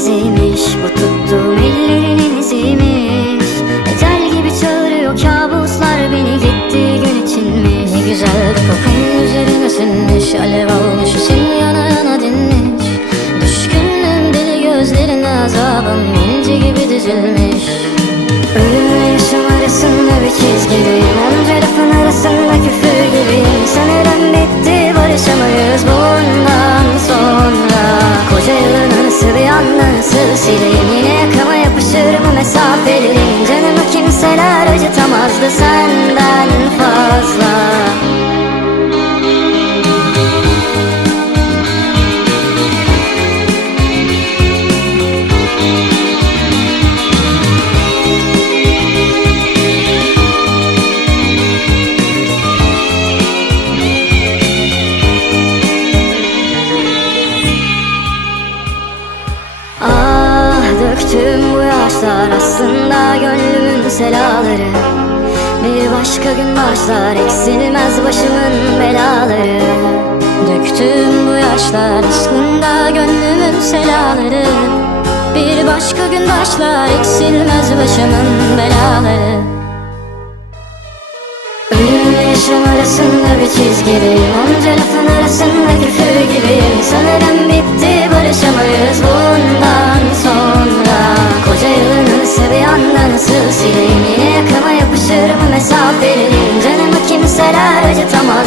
nesiymiş Bu tuttuğum ellerinin iziymiş Ecel gibi çağırıyor kabuslar beni. Gittiği gün içinmiş. Ne güzel kokun üzerine sinmiş Alev almış için yana yana dinmiş. Düşkünüm deli gözlerine azabım. İnci gibi dizilmiş sileyim Döktüm bu yaşlar aslında gönlümün selaları. Bir başka gün başlar eksilmez başımın belaları. Döktüm bu yaşlar aslında gönlümün selaları. Bir başka gün başlar eksilmez başımın belaları. Ölümle yaşam arasında bir çizgideyim Onca lafın arasında küfür gibiyim. Sanırım mesafeliyim Canımı kimseler fazla